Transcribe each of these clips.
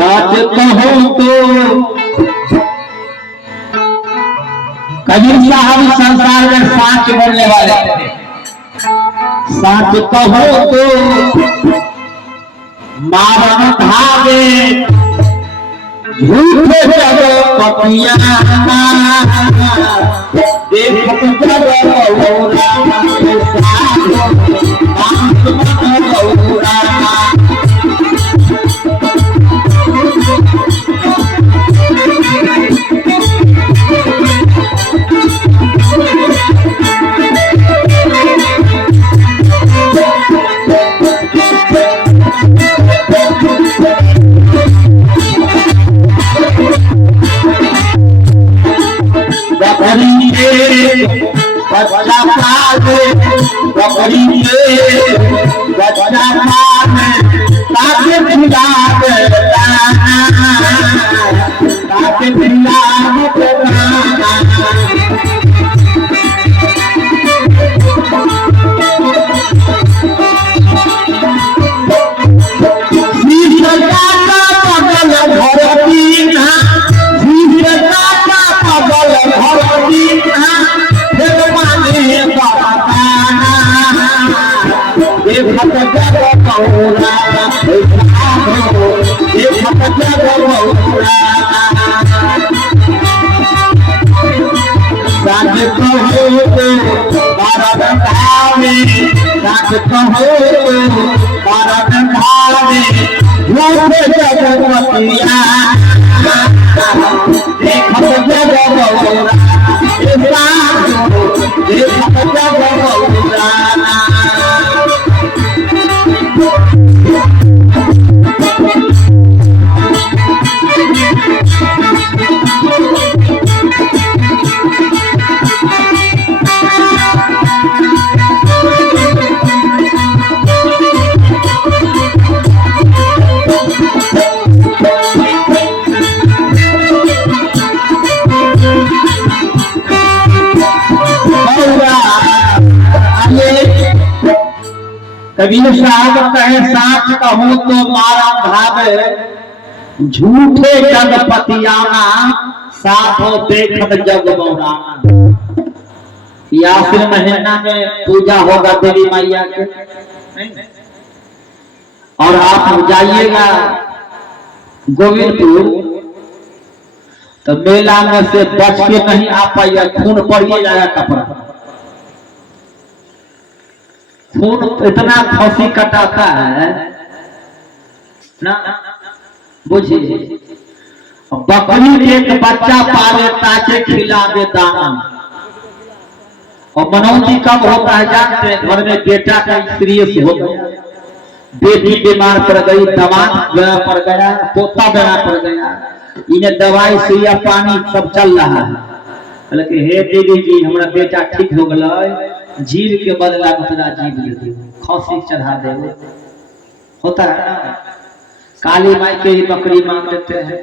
सच कहूं तो कबीर साहब संसार में सच बोलने वाले थे। सच कहूं तो मारन भागे झूठे जगो पतिया देखत जगो बच्चा पाले बकरी के बच्चा पाले ताके खिला दे ताके खिला दे कबीर साहब कहे साच कहूं तो मारा भावे झूठे जग पतियाना साथों देखत जग बौराना। आश्विन महीना में पूजा होगा देवी मैया के और आप जाइएगा गोविंदपुर तो मेला में से बच के नहीं आ पाइए, खून पड़िए जाएगा कपड़ा। खून इतना खौसी कटाता है ना, बुझिए। बकरी एक बच्चा पाले ताके खिलावे दाना। और मनोज जी कब होता है जानते हैं? घर में बेटा का सीरियस हो गया, बेटी बीमार पड़ गई, दवान बेड़ा पड़ गया, पोता बेड़ा पड़ गया, इन्हें दवाई सुइया पानी सब चल रहा है। बोले हे देवी जी हमारा बेटा ठीक हो गया, जीव के बदला दूसरा जीव ले दो, खौसी चढ़ा दे। होता है ना, काली माई के ही बकरी मांग लेते हैं।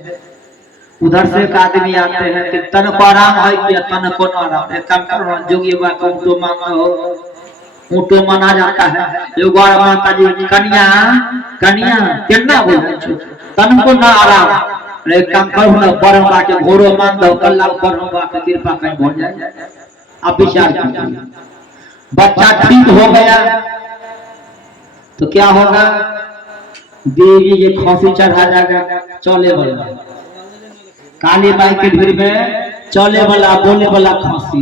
उधर से एक आदमी आते हैं कि तन को आराम है कि तन को न आराम। एक काम करो जोगी बाबा को ऊँटो मांगो, ऊँटो माना जाता है। एगो माता जी कन्या कन्या कितना बोले तन को न आराम। एक काम करो ना बरहवा के घोड़ो मान दो, कल्ला बरहवा के कृपा कहीं हो जाए। आप विचार कीजिए, बच्चा ठीक हो गया तो क्या होगा? देवी ये खौसी चढ़ा जाएगा, चले वाला काली माई के भीड़ में चले वाला बोले वाला खौसी।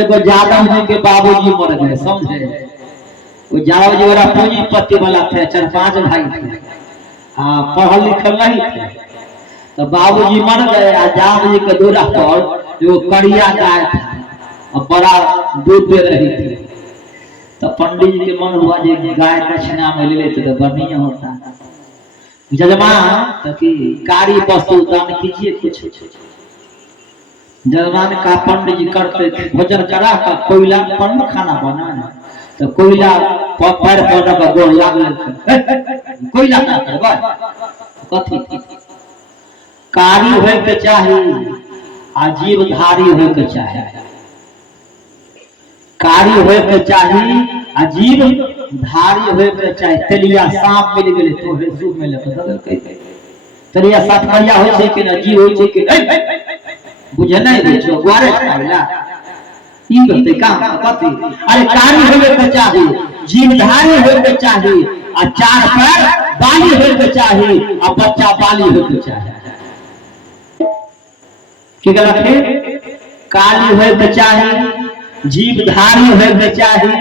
एगो यादव जी के बाबूजी मर गए, समझे? वो यादव जी वाला पूंजीपति वाला थे, 4-5 भाई थे, हाँ पढ़ल लिखल नहीं थे। तो बाबूजी मर गए, यादव जी के दूरा पर जो करिया गाय था और बड़ा दूध दे रही थी। तो पंडित जी के मन हुआ जो गाय दक्षिणा में ले लेते तो बढ़िया होता। जजमान तो कि कारी वस्तु दान कीजिए कुछ। जजमान का पंडित जी करते भोजन करा का कोयला पर खाना बनाना, तो कोयला पैर पर गोड़ लाग लेते। कोयला ना करबा कथी कारी होय के चाही, अजीब धारी होय के चाही। कारी होय के चाही, अजीब धारी होए के चाहे तेलिया सांप मिल गेले तो रेसू में लेके दल के तेलिया साथ करिया होय छै कि न जी होय छै कि बुझे नहीं दै छो गुआरे खाइला ई करते काम कथि अरे कारी होए के चाही जीव धारी होए के चाही आ चार पैर बाली होए के चाही आ बच्चा बाली होए के चाही की गलत है काली होए के चाही जीव धारी होए के चाही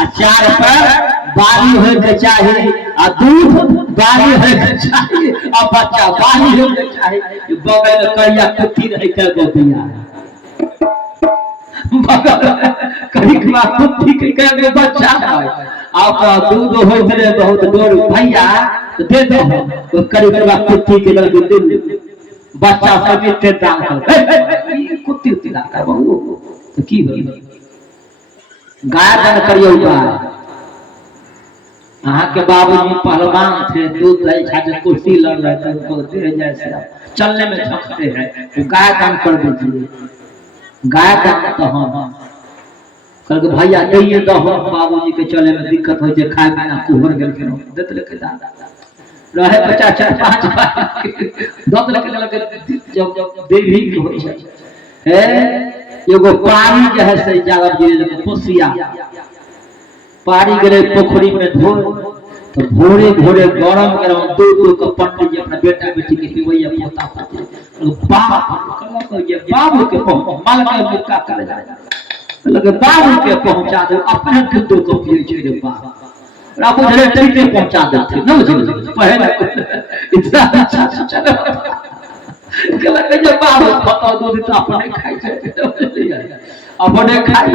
आ चार पैर बाली होए के चाही आ दूध बाली होए के चाही आ बच्चा बाली होए के चाही बगल में करिया कुत्ती रह के गोपिया बगल कहीं के कुत्ती के गो बच्चा है आपका दूध होइत रे बहुत दूर भैया तो दे दो तो करीब करीब कुत्ती के लगे दूध बच्चा सब इतने दान कर कुत्ती उत्ती दान कर बहु तो की होई गाय दान करियो गाय अहाँ के बाबूजी पहलवान थे दूध दही खाते कुर्सी लड़ रहे थे उनको दे जैसे चलने में थकते हैं तो गाय दान कर दीजिए गाय दान तो हाँ कल भैया दैये दो बाबूजी के चले में दिक्कत हो जाए खाए पीना कुहर गेल के देत लेके दान रहे बच्चा 4-5 दत लेके जब देवी हो है एगो पानी जे है से जागब गिरे पोसिया पारी गए पोखरी में धो तो भोरे भोरे गरम गरम दूध को पंडित जी अपना बेटा बेटी के पिवैया पोता पोती बाप ये बाबू के माल के मुक्का कर जाए लगे बाबू के पहुंचा दे अपने दूध को पिए छै रे बाप राबू धरे तरीके पहुंचा देते न बुझे पहले इतना अच्छा चलो कल के जो बाबू खतो दूध तो अपने खाई छै अपने खाई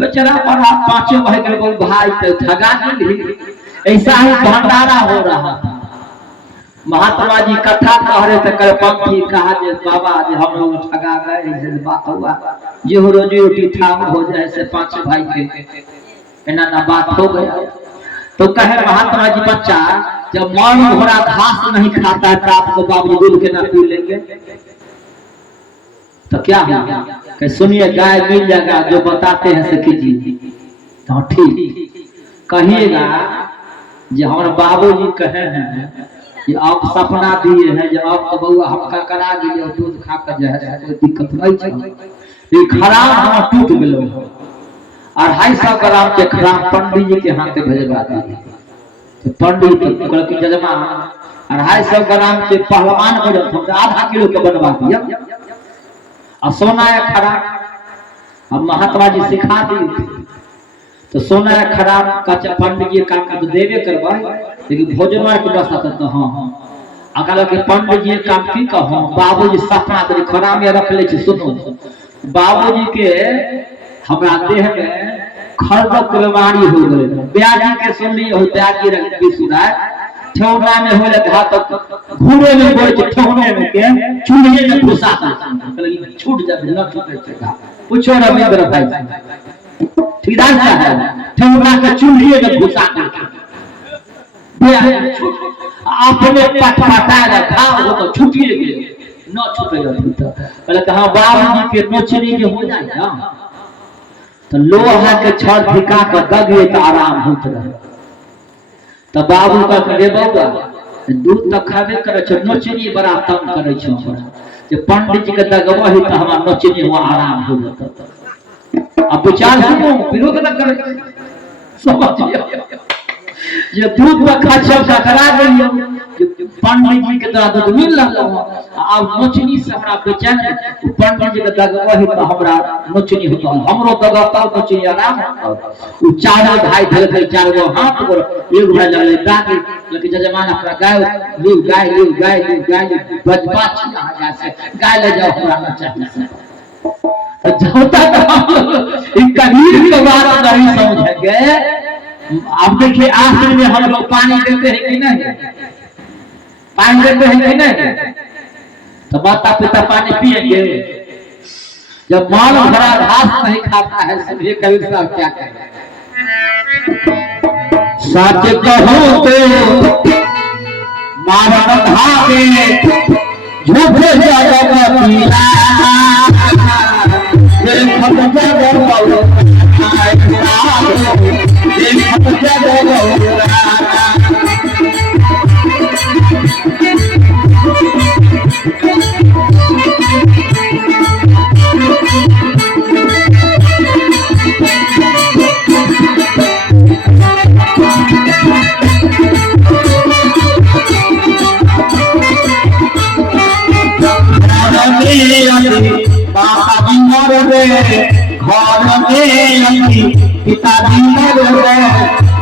बेचारा पढ़ा 5 भाई के बोल भाई तो ठगा नहीं ऐसा ही भंडारा हो रहा था महात्मा जी कथा कह रहे थे करपंथी कहा जे बाबा जे हम लोग ठगा गए ऐसे बात हुआ जो रोजी रोटी था हो जाए से 5 भाई के ना बात हो गया तो कहे महात्मा जी बच्चा जब मौन घोड़ा घास नहीं खाता है तो आपको बाबू दूध के ना पी लेंगे तो क्या है सुनिए गाय मिल जाएगा जो बताते हैं से कीजिए तो ठीक कहिएगा जो हमारे बाबूजी कहे हैं कि आप सपना दिए हैं जो आप तो बउआ हमका करा दिए दूध खा कर जो है कोई दिक्कत नहीं है ये खराब हम टूट गेलो 250 ग्राम के खराब पंडित जी के हाथ भेजवा दिए तो पंडित कहल कि जजमान 250 ग्राम के पहलवान हो जाते तो आधा किलो के बनवा दिया और सोना है खराब अब महात्मा जी सिखा दिए तो सोना है खराब कच्चा पंडित जी काम का तो देवे करवा लेकिन भोजन के व्यवस्था तो हाँ अगर के पंडित जी काम की कहो बाबूजी सपना तो खराब में रख ले सुनो बाबूजी के हमरा देह में खर्द बीमारी हो गए ब्याजी के सुनली हो ब्याजी रंग की सुनाय ठौना में होले घात घूरे में बोल के ठौने में के चूल्हे में घुसा छूट जाए न छूटे से पूछो रविंद्र भाई ठेकेदार क्या है ठौना के चूल्हे में घुसा अपने पटपटाए रखा वो तो छूटिए गए न छूटेगा भीतर पहले कहा बाबूजी के नोचनी के हो जाए ना तो लोहा के छड़ धिका कर दगे तो आराम होत रहे तो बाबू का रे बउआ दूध तो खाबे करे छ नोचनी बड़ा तंग करे छ जे पंडित जी के दगबही तो हमरा नोचनी हुआ आराम हो जाता अब विचार सुनो विरोध न करे समझिए ये दूध में खर्चा करा दियो पंडित जी के दूध मिल रहा अब नोचनी से हमरा बेचैन पंडित जी के दगबही तो हमरा नोचनी होता हमरो दगता नोचनी आराम उ चारों भाई धल के चारों हाथ को एक भाई लगे दादी लेकिन जजमान अपना गाय बजबा छी आ जैसे गाय ले जाओ हमरा न चाहिए तो जोता तो इन कबीर के बात नहीं समझेंगे अब देखिए आखिर में हम लोग पानी देते हैं कि नहीं पानी देते हैं कि नहीं तो माता पिता पानी पिएंगे जब माल भरा घास नहीं खाता है समझे कबीर साहब क्या कहें सच कहो तो मारन धागे झूठे जगमती देखत जग गौरा बाबा मर रे घर में पिताजी मर रे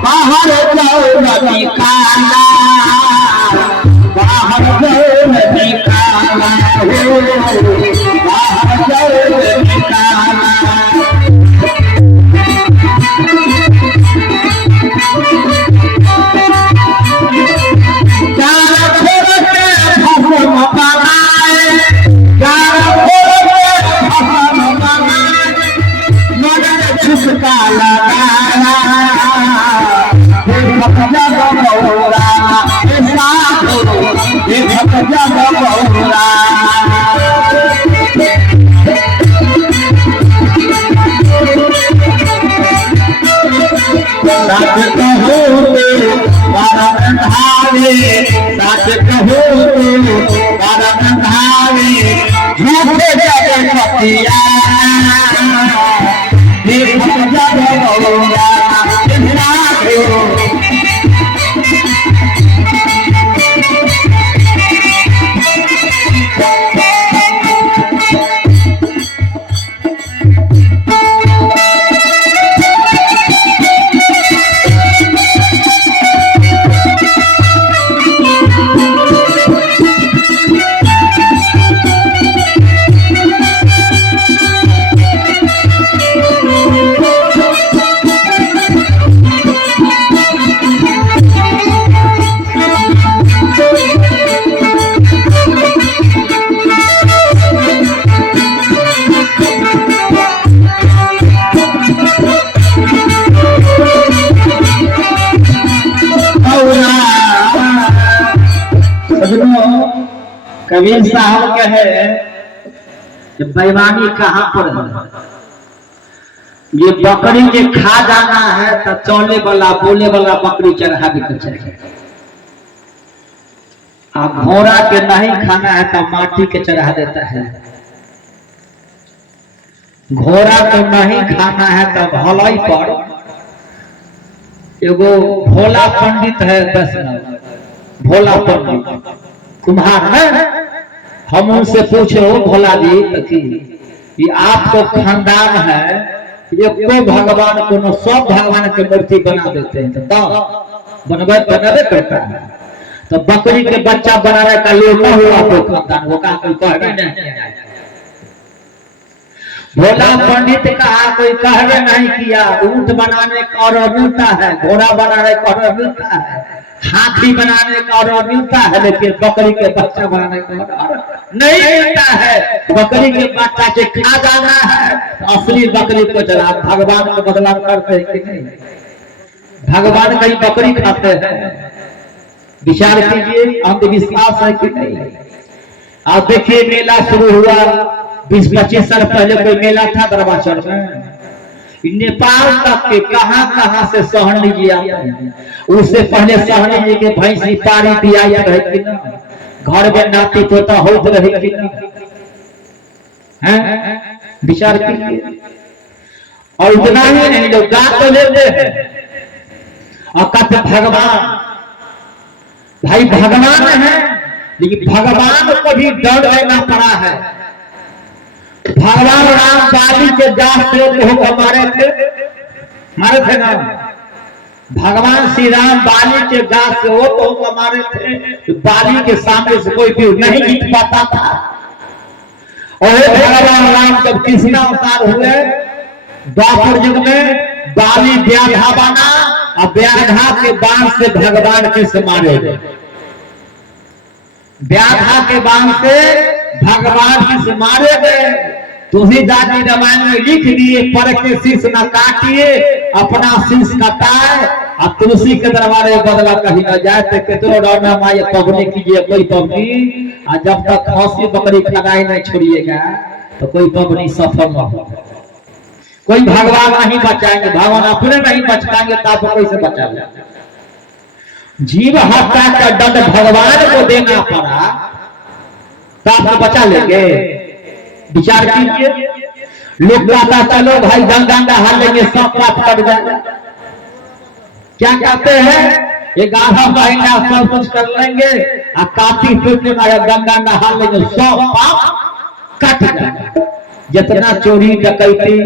बाहर जाओ नदी काला बाहर जाओ नदी काला हो बाहर जाओ नदी काला कबीर साहब कहे बेईमानी कहाँ पर है। ये बकरी के खा जाना है तो चौले वाला बोले वाला बकरी चढ़ा के चाहिए, और घोड़ा के नहीं खाना है तो माटी के चढ़ा देता है। घोड़ा को नहीं खाना है तो भलाई पर एगो भोला पंडित है, 10 भोला पंडित कुम्हार है। हम उनसे पूछे हो भोला जी कि आपको खानदान है, एको भगवान को न सब भगवान के मूर्ति बना देते हैं तो बनावे करता है, तो बकरी के बच्चा बनाने का लोग न हुआ तो खानदान वो कहा कोई कहवे नहीं। भोला पंडित कहा कोई कहवे नहीं किया। ऊंट बनाने का ऑर्डर मिलता है, घोड़ा बनाने का ऑर्डर मिलता है, हाथी बनाने का ऑर्डर मिलता है, लेकिन बकरी के बच्चा बनाने का ऑर्डर नहीं मिलता है। बकरी के बच्चा से खा जाना है तो असली बकरी को जला। भगवान को बदलाव करते हैं कि नहीं? भगवान कहीं बकरी खाते हैं? विचार कीजिए, अंधविश्वास है कि नहीं? आप देखिए मेला शुरू हुआ 20-25 साल पहले कोई मेला था दरबार में, नेपाल तक के कहां से सहनी जी आते हैं। उससे पहले सहनी जी के भैंसी पारी दिया रहे कि ना, घर में नाती पोता होत रहे कि ना, हैं? विचार कीजिए। और इतना ही नहीं, लोग गा तो लेते हैं और कहते भगवान, भाई भगवान है, लेकिन भगवान को भी डर लेना पड़ा है। भगवान राम बाली के जात से मारे थे ना। भगवान श्री राम बाली के जात से वो तो मारे थे, बाली के सामने से कोई भी नहीं जीत पाता था। और भगवान राम जब कृष्णा अवतार हुए द्वापर युग में, बाली व्याधा बना और व्याधा के बाण से भगवान कृष्ण मारे गए। व्याधा के बाण से भगवान कृष्ण मारे गए। तुलसीदास रामायण में लिख दिए, पर के शीश न काटिए, अपना शीश कटाए और तुलसी के दरबारे बदला कहीं न जाए। तो कितनो डरना माए पवनी कीजिए कोई पवनी, और जब तक खसी बकरी खदाई नहीं छोड़िएगा तो कोई पवनी सफल न हो। कोई भगवान नहीं बचाएंगे, भगवान अपने नहीं बचाएंगे तो आपको कैसे बचाएंगे? जीव हत्या का दंड भगवान को देना पड़ा तो आपको बचा लेंगे? विचार कीजिए। लोग कहता चलो भाई गंगा नहा लेंगे सब पाप कट जाएगा। क्या कहते हैं? 11 महीना सब कुछ कर लेंगे और कार्तिक पूर्णिमा गंगा नहा लेंगे सब पाप कट जाएगा। जितना चोरी डकैती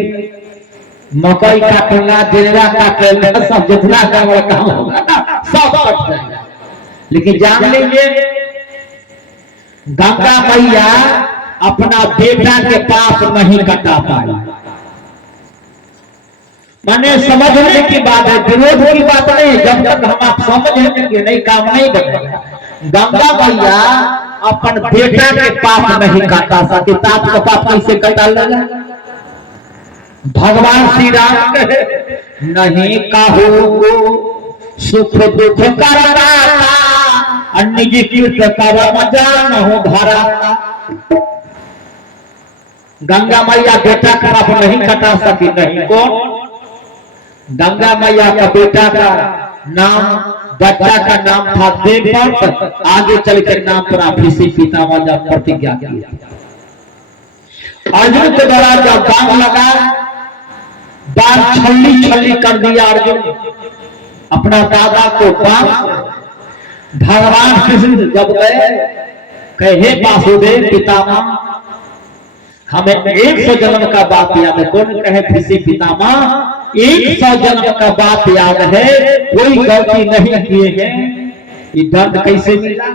मकई काटना जेरा काटना सब जितना काम होगा ना सब कट जाएगा। लेकिन जान लीजिए गंगा मैया अपना बेटा के पाप नहीं कटा पाई। माने समझने की बात है, विरोध की बात नहीं। जब तक हम आप समझ लेंगे नहीं काम नहीं बनेगा। गंगा मैया अपन बेटा के पाप नहीं काटा सकती, ताप का पाप कैसे कटा लेगा? भगवान श्री राम नहीं काहू सुख दुख करना निज कीर्त कर्म जानहु धराता। गंगा मैया बेटा का पाप नहीं कटा सकी। नहीं कौन? गंगा मैया का बेटा का नाम, बच्चा का नाम था देवव्रत। आगे चल के नाम पर भीष्म पितामह जब प्रतिज्ञा की, अर्जुन के द्वारा जब बाण लगा, बाण छल्ली कर दिया अर्जुन अपना दादा को बाण। भगवान कृष्ण जब गए कहे वासुदेव पितामह हमें 100 जन्म का बात याद है। कौन कहे? भीष्म पितामह 100 जन्म का बात याद है, कोई गलती नहीं किए हैं, ये दंड कैसे मिला?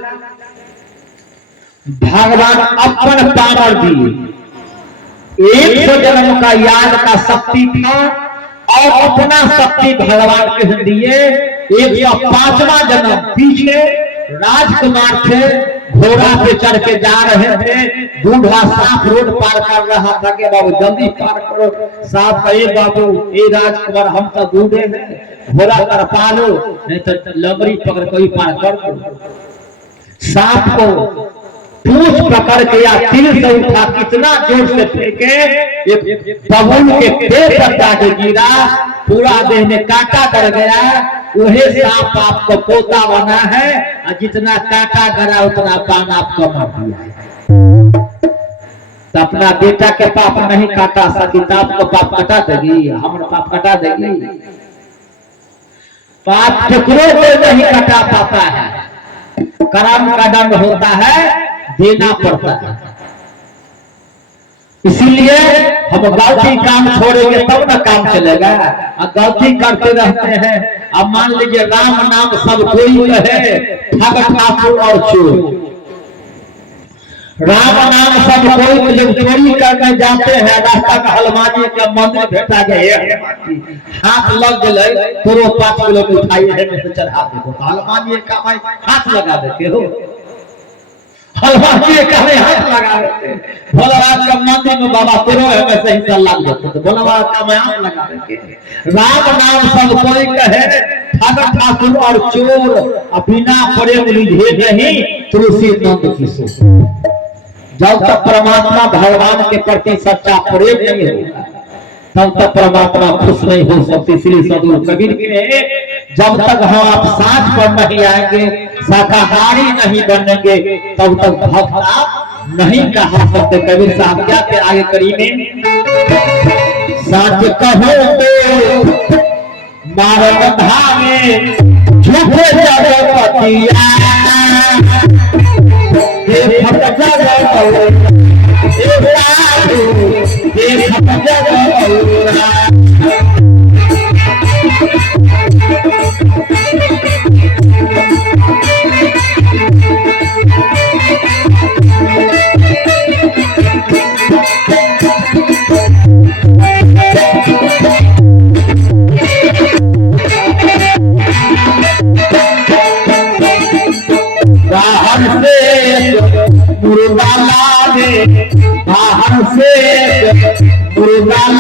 भगवान अपन पावर दिए। 100 जन्म का याद का शक्ति था और अपना शक्ति भगवान के दिए। 105वां जन्म पीछे राजकुमार थे, घोड़ा पे चढ़ के जा रहे थे, बूढ़ा साफ रोड पार कर रहा था कि बाबू जल्दी पार करो। साफ कहे बाबू ए राजकुमार हम तो बूढ़े हैं, घोड़ा कर पा लो नहीं तो लंगड़ी पकड़ कोई पार कर दो। सांप को पूछ पकड़ के या तीर से उठा, कितना जोर से फेंके, एक बबूल के पेट पर जाके गिरा, पूरा देह में कांटा डर गया। वही सांप आपको पोता बना है और जितना कांटा गरा उतना बाण आपको मार दिया है। तो अपना बेटा के पाप नहीं काटा सकी तो आपको पाप कटा देगी? हमारा पाप कटा देगी? पाप ठकुरों से नहीं कटा पाता है। कर्म का दंड होता है, देना पड़ता है। इसीलिए हम गलती काम छोड़ेंगे तब ना काम चलेगा। और गलती करते रहते हैं। अब मान लीजिए राम नाम सब कोई कहे, ठग ठाकुर और चोर। राम नाम सब कोई जब चोरी करने जाते हैं, रास्ता का हनुमान जी का मंदिर भेटा गया, हाथ लग गए पूरा 5 किलो मिठाई है में चढ़ा दे, हनुमान जी का भाई हाथ लगा देते हो। हनुमान जी का हाथ लगा देते, भोलाबाद का मंदिर में बाबा तेरो है वैसे ही चल लग जाते, तो भोलाबाद का मैं हाथ लगा देते। राम नाम सब कोई कहे, ठग ठाकुर और चोर बिना प्रेम निधे नहीं तुलसी नंद किशोर। जब तक परमात्मा भगवान के प्रति सच्चा प्रेम नहीं होगा तब तक परमात्मा खुश नहीं हो सकती। इसलिए सदगुरु कबीर के जब तक हम आप साथ पर नहीं आएंगे, शाकाहारी नहीं बनेंगे, तब तक भक्त आप नहीं कहा सकते। कबीर साहब क्या के आगे करीबे सच कहो मारन धामे झूठे जगपतिया बाहर से मुर्गा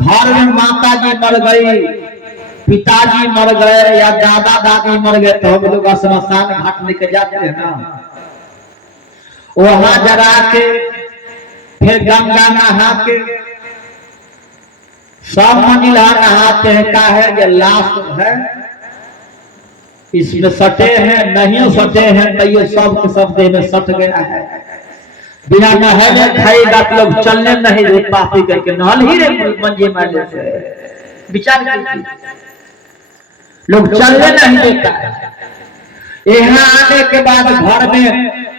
घर में माता जी मर गई, पिताजी मर गए या दादा दादी मर गए तो हम लोग श्मशान घाट लेके जाते हैं ना, वहां जरा के फिर गंगा नहा के सब मंजिला नहाते हैं। का है ये लाश है, इसमें सटे हैं नहीं सटे हैं तो ये सब के सब देह में सट गया है। बिना नहाने खाएगा तो लोग चलने नहीं दे पाते करके नहल ही रे मंजे मारने से विचार कीजिए, लोग चलने नहीं देता। यहाँ आने के बाद घर में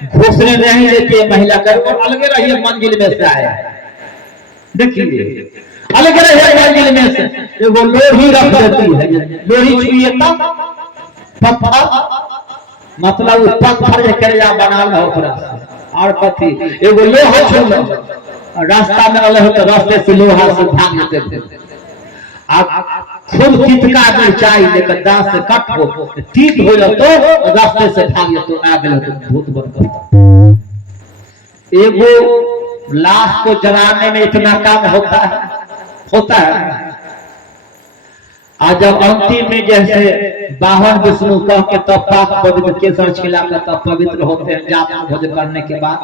घुसने नहीं देती महिला कर, अलग रहिए मंजिल में से आए, देखिए अलग रहिए मंजिल में से एगो लोही रख देती है, लोही छुए तब पत्थर मतलब पत्थर जे करिया बना लो ओकरा और कथी एगो लोहा छोड़ रास्ता में अलग तो रास्ते से लोहा से भाग देते खूब चितका मिर्चाई लेकर दांत से कट हो तीत हो तो रास्ते से भाग तो आ गए तो भूत बन गए। एगो लाश को जलाने में इतना काम होता है। आज जब अंतिम में जैसे बाहर विष्णु कह के तब पाक पवित्र केसर छिला कर तब पवित्र होते हैं जाप भोजन करने के बाद।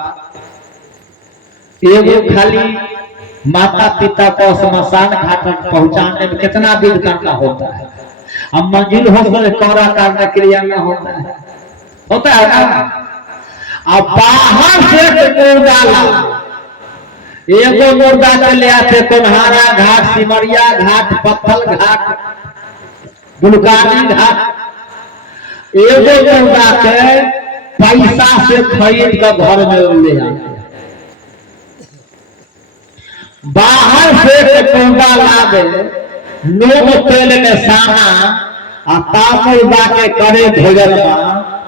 एगो खाली माता पिता को श्मशान घाट पहुंचाने में कितना विध करना होता है। अब मंजिल हो कौरा करने क्रिया में होता है ना। अब बाहर से मुर्दा एगो मुर्दा चले आते कोन्हारा घाट, सिमरिया घाट, पत्थल घाट, गुलकानी घाट, एगो मुर्दा के पैसा से खरीद कर घर में ले आते। बाहर से मुर्दा लावे नून तेल में साना आ मुर्दा के करे भोजन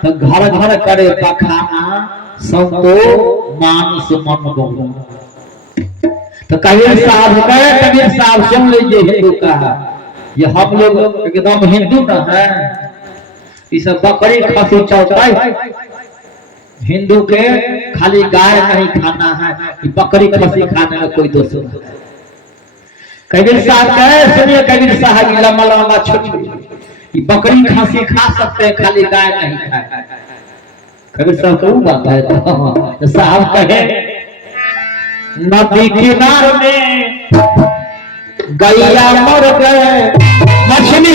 तो घर घर करे पखाना सबको मांस मन बोला। तो कबीर साहब सुन लीजिए हिंदू का, ये हम लोग एकदम हिंदू न है। ये सब बकरी खसी चौथाई हिंदू के खाली गाय नहीं खाना है, बकरी खसी खाने में कोई दोष नहीं। कबीर साहब कहे सुनिए, कबीर साहब लम्बा लम्बा छोटी बकरी खसी खा सकते हैं खाली गाय नहीं खाए। कबीर साहब को बात है तो साहब कहे नदी किनारे में गैया मर गए मछली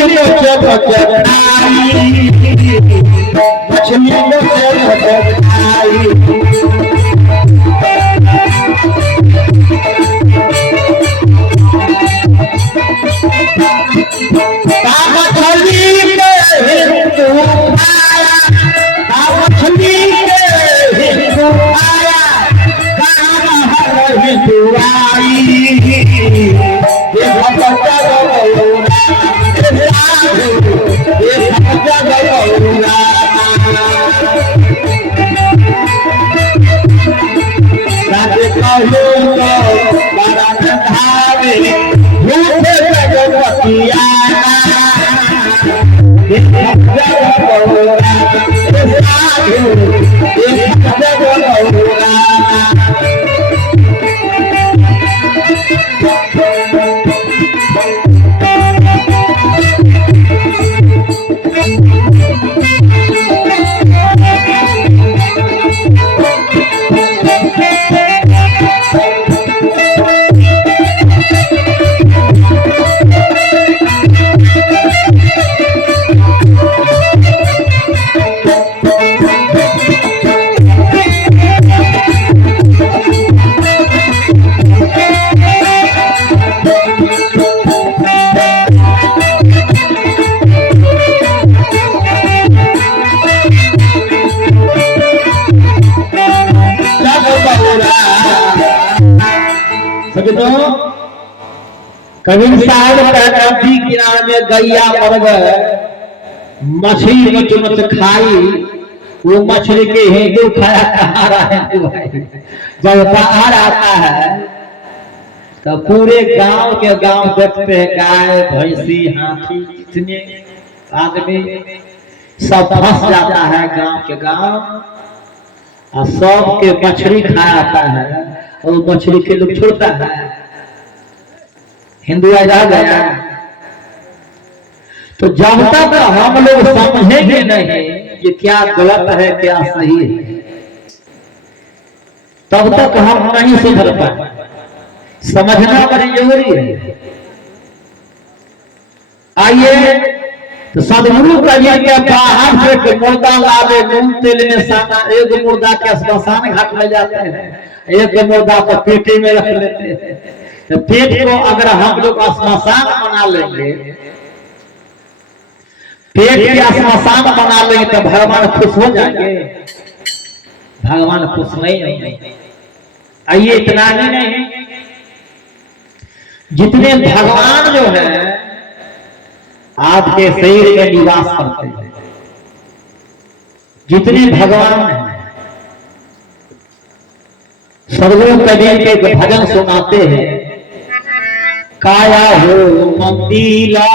कबीर साहब नदी किनारे में गैया मर गए मछली मच खाई वो मछली के हिंदू खाया कहाँ रहा है भाई। जब बाहर आता है तो पूरे गांव के गांव देखते हैं, गाय भैंसी हाथी इतने आदमी सब फंस जाता है गांव के गांव, और सब के मछली खाता है और मछली के लोग छोड़ता है। हिंदू आ गया। तो जब तक हम लोग समझेंगे नहीं कि क्या गलत है क्या सही है, तब तक हम नहीं सुधर पाए। समझना बड़ी जरूरी है। आइए तो सदगुरु कहिए के बाहर से मुर्दा लावे नून तेल में साना, एक मुर्दा के स्मशान घाट में जाते हैं, एक मुर्दा को पेटी में रख लेते हैं। तो पेट को अगर हम लोग स्मशान बना लेंगे, पेट के स्मशान बना लेंगे तो भगवान खुश हो जाएंगे? भगवान खुश नहीं होंगे। आइए इतना ही नहीं, जितने भगवान जो है आपके शरीर में निवास करते हैं, जितने भगवान हैं, सदगुरु कबीर के भजन सुनाते हैं, काया हो मंदिला।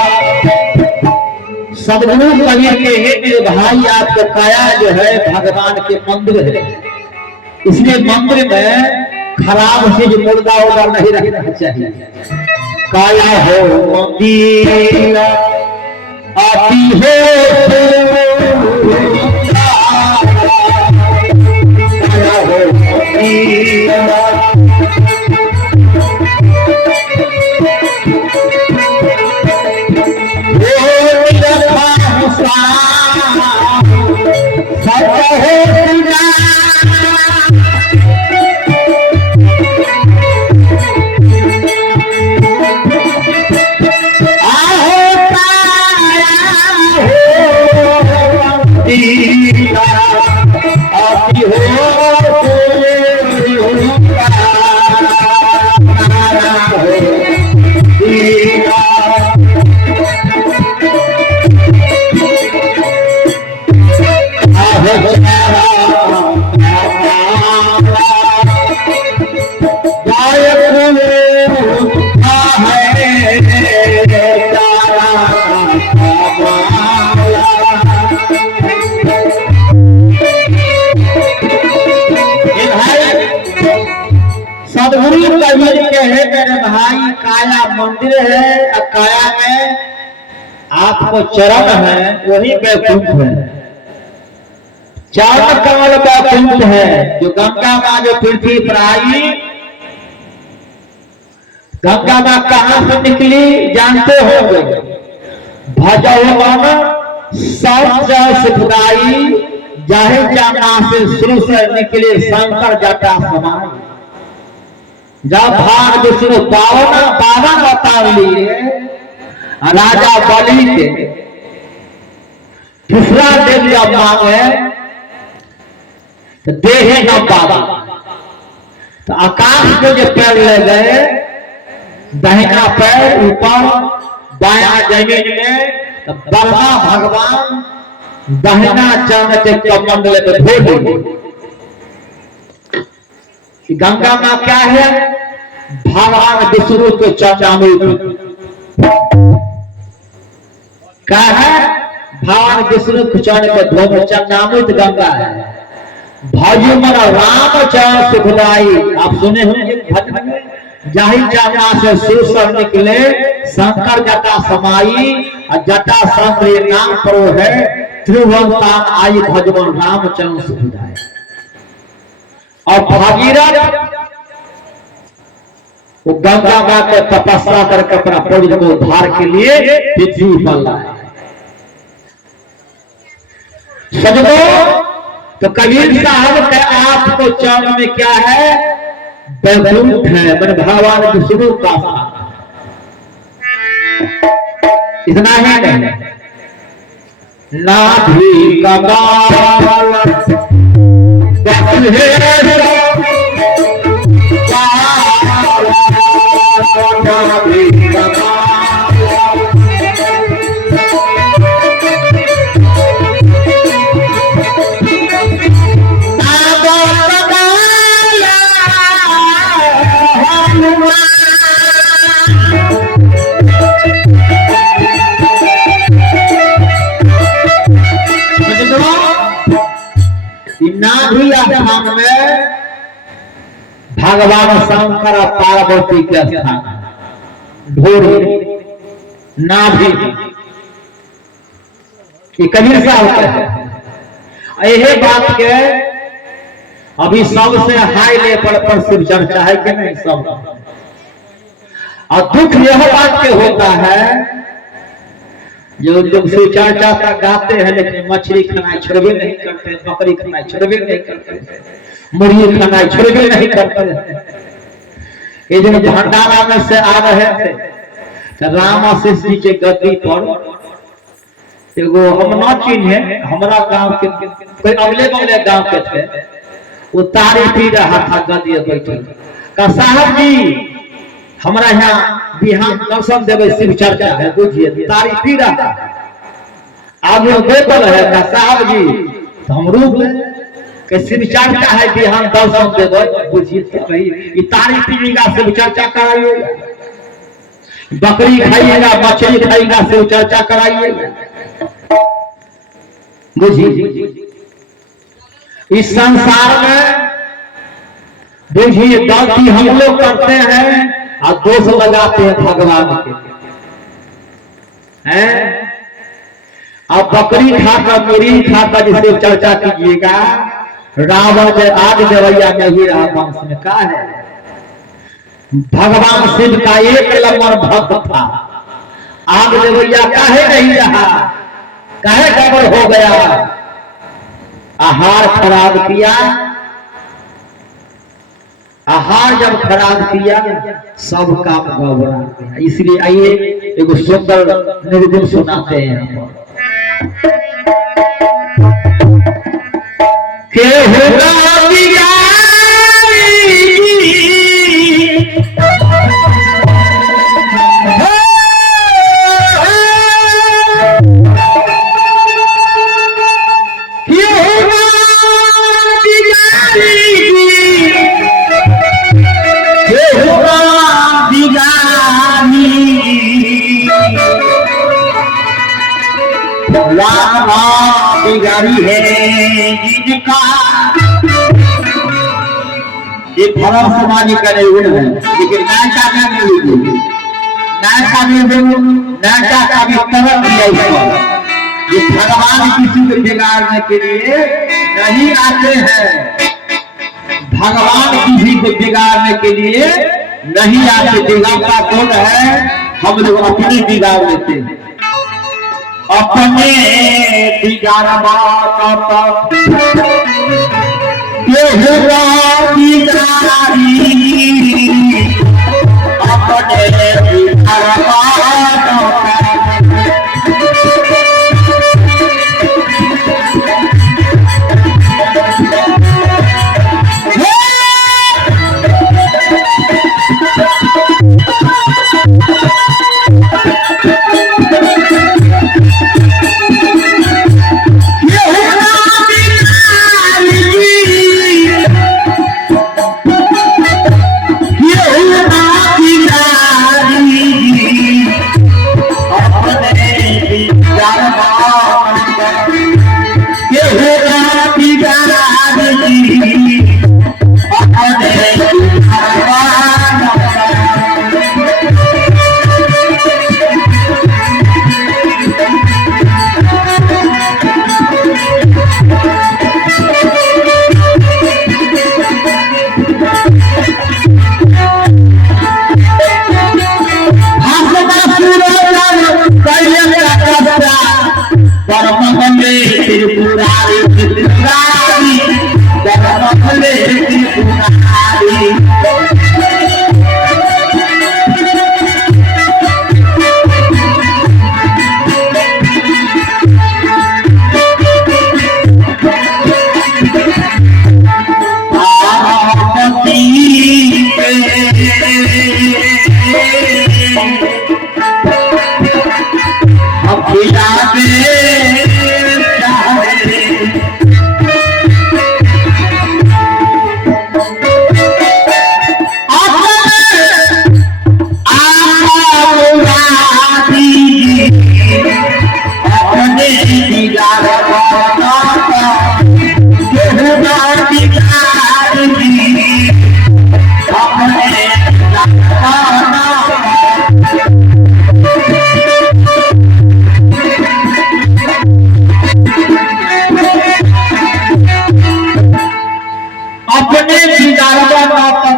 सदगुरु कबीर के हे भाई आपको काया जो है भगवान के मंदिर है, इसलिए मंदिर में खराब चीज मुर्दा उर्दा नहीं रखना चाहिए। काया हो मंदिर आती है काया हो मंदिर काया मंदिर है, और काया में आपको चरण है, वही वैकुंठ है। चरण कमल वैकुंठ है। जो गंगा माँ जो पृथ्वी पर आई, गंगा माँ कहां से निकली जानते हो? भजो मन सब सुखदाई, जाहे जाना से शुरू से निकले शंकर जटा समाई। जब भाग विष्णु बावन अवतार लिए राजा बलि के तीसरा दिन जब मांगे तो देहे न पावा, तो आकाश के जो पैर ले गए, दाहिना पैर ऊपर बाया जमीन में, तो बलमा भगवान दाहिना चरण के कमंडल में धो दिए। गंगा माँ क्या है? भगवान विष्णु के चरणामृत। क्या है? भगवान विष्णु के चरण के धो चरणामृत गंगा है। भजो मन राम चरण सुखदाई। आप सुने होंगे भजन में, जाहि जाना से सुर निकले शंकर जटा समाई, और जटा शंकर नाम पर है त्रिभुवन आई भजमन राम चरण सुखदाई। और भागीरथ वो गंगा माँ के तपस्या करके अपना प्रभु को उद्धार के लिए पृथ्वी पर लाए। सजदो तो कबीर साहब के आपको चरण में क्या है? वैकुंठ है, मन भगवान विष्णु का स्थान। इतना ही नहीं, नाभि कमल नाभि स्थान में भगवान शंकर और पार्वती के स्थान ढोरी नाभि कबीर साहब कहते यही बात के अभी सबसे हाई लेवल पर शिव चर्चा है कि नहीं सब। और दुख यह बात के होता है जो लोग शिव चर्चा तक गाते हैं लेकिन मछली खाना छोड़वे नहीं करते, बकरी खाना छोड़वे नहीं करते, मुर्गी खाना छोड़वे नहीं करते। ये जो भंडारा में से आ रहे थे तो राम आशीष जी के गद्दी पर एगो हम न चिन्हे हमारा गांव के कोई अगले बगले गांव के थे, वो तारी पी रहा था गद्दी बैठल का साहब जी हमारा यहाँ बिहान दर्शन देवे शिव चर्चा है बुझिए तारी पी रहा आगे बैठल है का साहब जी तो हम रुक के शिव चर्चा है बिहान दर्शन देवे बुझिए भाई तारी पीएगा शिव चर्चा कराइएगा, बकरी खाइएगा मछली खाइएगा शिव चर्चा कराइएगा। बुझिए इस संसार में बुझिए गलती हम लोग करते हैं और दोष लगाते हैं भगवान के हैं। अब बकरी खाकर मुर्गी खाकर जिसे चर्चा कीजिएगा रावण के आग जवैया में ही रहा वंश में का है। भगवान शिव का एक नंबर भक्त था, आग जवैया काहे नहीं रहा, काहे गड़बड़ हो गया, आहार खराब किया, आहार जब खराब किया सब काम गड़बड़ा गया। इसलिए आइए एक सुंदर निर्गुण सुनाते हैं के बिगाड़ी है जिनका ये फरम समानी करे हुए हैं लेकिन नाचा का नहीं, नाचा का भी तरफ दिया इसको। ये भगवान किसी को बिगाड़ने के लिए नहीं आते हैं, भगवान किसी को बिगाड़ने के लिए नहीं आते। बिगाड़ता कौन है, हम लोग अपनी बिगाड़ लेते हैं, अपने बिगाड़ बात ये हुआ बिगाड़ी अपने बिगाड़ बात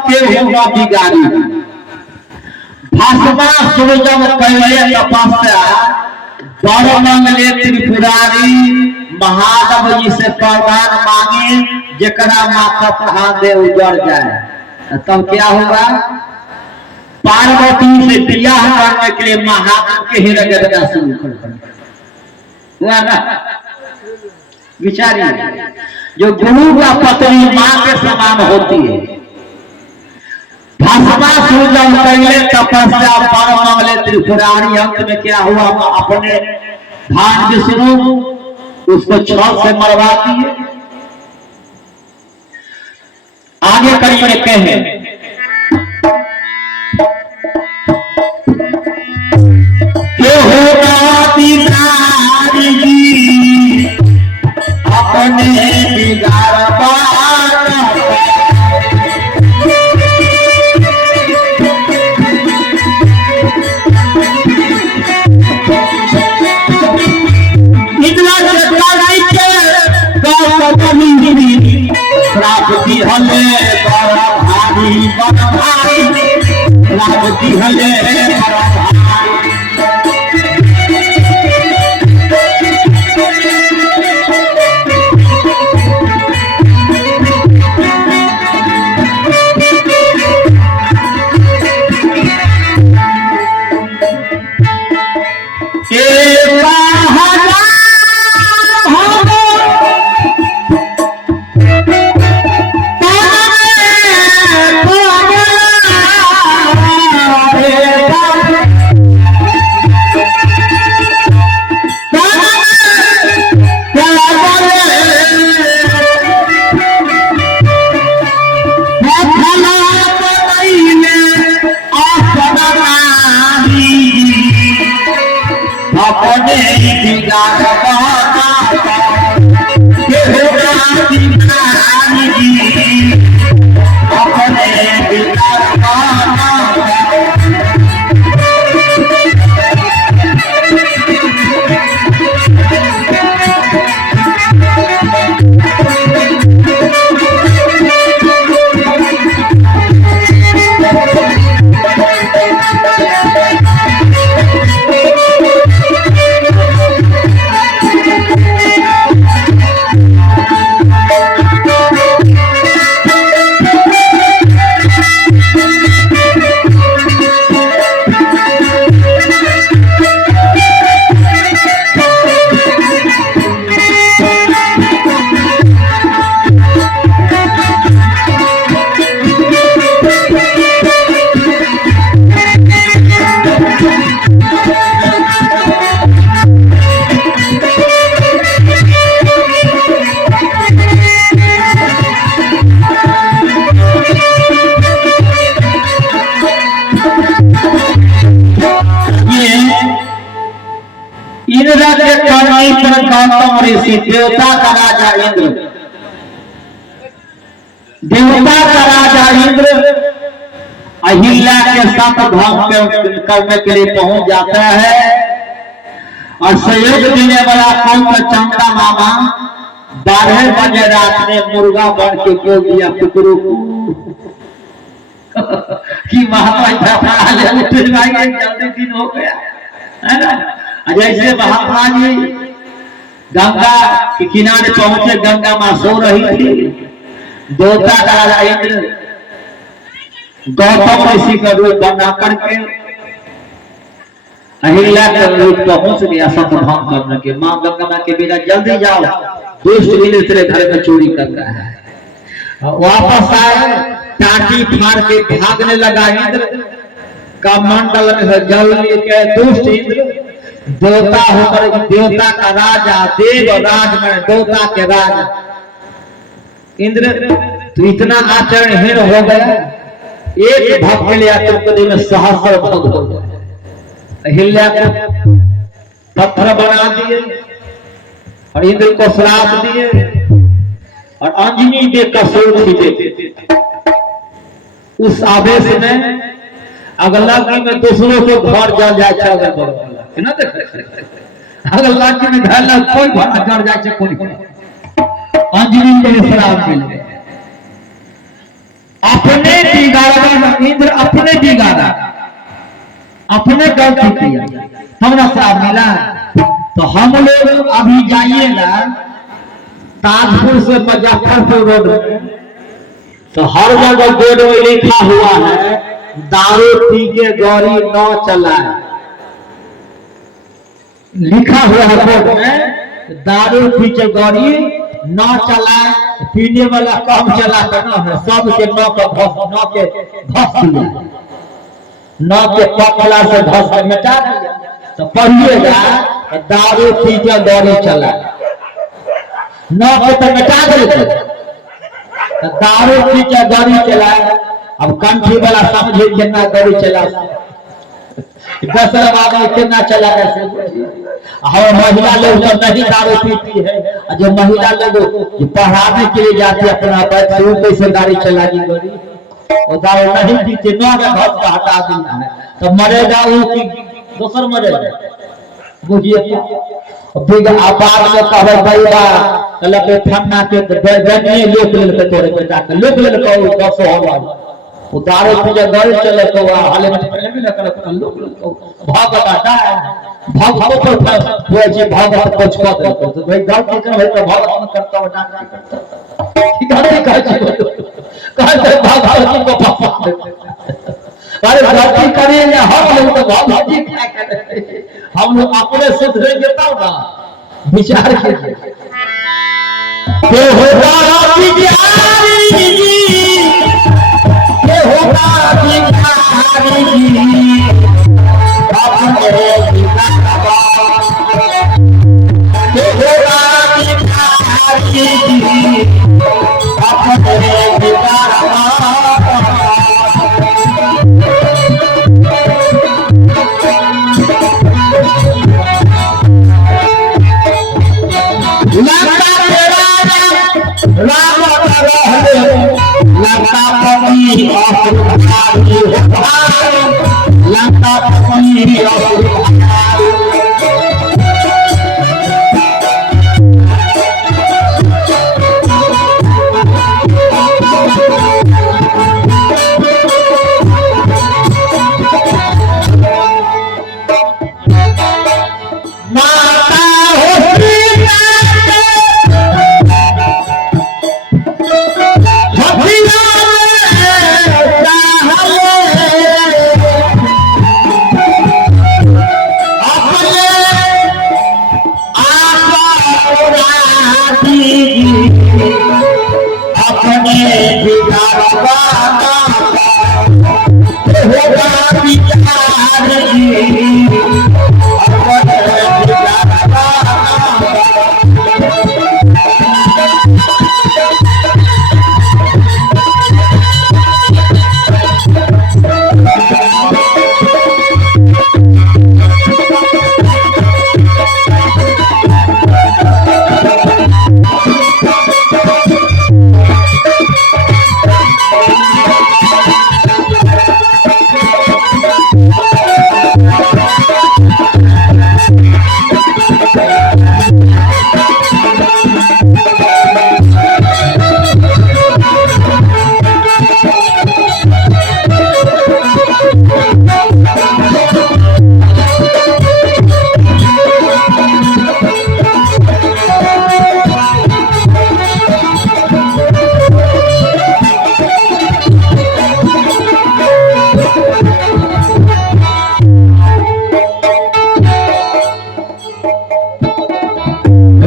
केहू बिगाड़ी। भस्मासुर जब कैले तपस्या बड़ मंगले त्रिपुरारी महादेव जी से वरदान मांगे जेकरा माथा पर हाथ दे उजड़ जाए। तब क्या होगा? पार्वती से विवाह करने के लिए महादेव के हृदय गदगदा शुरू कर बिचारी जो गुरु का पत्नी मां के समान होती है। भस्मासुर जब कैले तपस्या बड़ मंगले त्रिपुरारी अंत में क्या हुआ? अपने भान विष्णु उसको छत से मरवा दिए। आगे करिए कहे अपने बिगाड़ राजती हले बड़ा भारी बड़ा भारी राजती हले बड़ा गौतम ऋषि देवता का राजा इंद्र, देवता का राजा इंद्र अहिल्या के साथ भंग करने के लिए पहुंच जाता है और सहयोग देने वाला कौन सा चंदा मामा 12 बजे रात में मुर्गा बन के बोल दिया कुकरू कि महात्मा जल्दी दिन हो गया है ना। जैसे महात्मा जी गंगा के किनारे पहुंचे, गंगा मां सो रही थी। देवता का राजा इंद्र गौतम ऋषि का रूप बना करके अहिल्या के रूप पहुंच गया सतभंग करने के। मां गंगा मां के बेटा जल्दी जाओ, दुष्ट इंद्र तेरे घर में चोरी कर रहा है। वापस आए, टाटी फाड़ के भागने लगा। इंद्र का मंडल में जल के दुष्ट इंद्र देवता होकर देवता का राजा, देव राज में देवता के राजा इंद्र तो इतना आचरणहीन हो गया, एक भक्त के लिए द्रौपदी में सहस्र भक्त हो गए। अहिल्या को पत्थर बना दिए और इंद्र को श्राप दिए और अंजनी बेकसूर थी। उस आवेश में अगला में दूसरों को घर जल जाए है ना। अगला में घर कोई घर जल जाए कोई अंजनी के श्राप मिल गए। अपने बिगाड़ा इंद्र, अपने बिगाड़ा, अपने गलती किया, हमरा श्राप मिला। तो हम लोग अभी जाइएगा ताजपुर से मुजफ्फरपुर रोड में, तो हर जगह बोर्ड में लिखा हुआ है दारू पी के गाड़ी न चलाए। लिखा हुआ है बोर्ड में दारू पी के गाड़ी न चलाए, पीने वाला कम चला कर न है, सबके न के घस दिया, न के पकला से घस के मिटा दिया। तो पढ़िएगा दारू पी के गाड़ी चलाए, न के तो मिटा देते, दारू पी के गाड़ी चलाए। अब कंठी वाला समझे कितना गाड़ी चला, 10 आदमी कितना चला कैसे। और महिला लोग तो नहीं दारू पीती है, जो महिला लोग पढ़ाने के लिए जाती है अपना बच्चे कैसे गाड़ी चलानी, गाड़ी और दारू नहीं पीते, न घर का हटा दिया है तो मरेगा वो कि दोसर मरेगा, बुझिए। बाद में कहो बैगा लगे ठन्ना के गन्ने लोक ले तोरे बेटा के लोक ले कहो 10 हो उतारे पूजा गाड़ी चले तो हाले में भी ना कर लोक भगत आता है, भगत तो वो जी भगत कुछ कर दे तो भाई गलती कर भाई तो भगत में करता हो डांट करता ठीक है कहते भगत को फंसा देते। अरे गलती करेंगे हम लोग तो भगत जी क्या करेंगे, हम लोग अपने सुधरेंगे तब ना, विचार कीजिए। के होगा बिचारी जी, के होगा बिचारी जी, अपने बिचारा, के होगा बिचारी जी, अपने बिचारा। राम रहले लंका पति असुरधारी होधारी, लंका पति असुरधारी।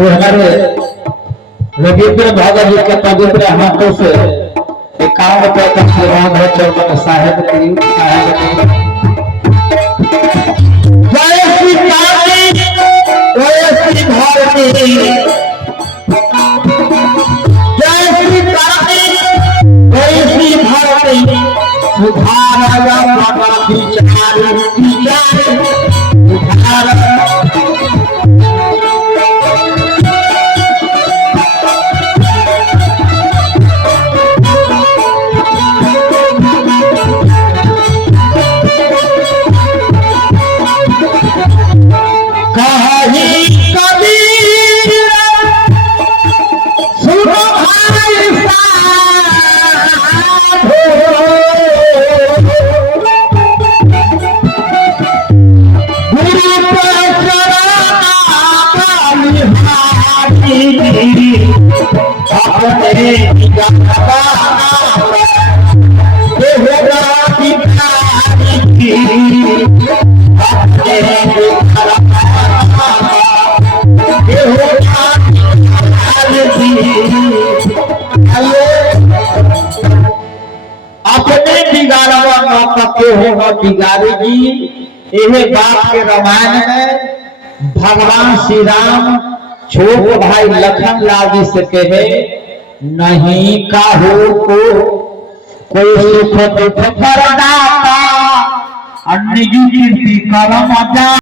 हमारे रविंद्र भगत जी के पवित्र हाथों से 51 रुपए का आशीर्वाद है चौबन साहेब की जय श्री काली जय श्री भारती जय श्री काली जय श्री भारती सुधारा विचार अपने बिगाड़वा नौकते होगा बिगाड़ी जी। यह बात के रामायण में भगवान श्री राम छोट भाई लखन लाल जी से कहे, नहीं काहू को कोई सुख दुख करदाता, निजी कीर्ति करम जा।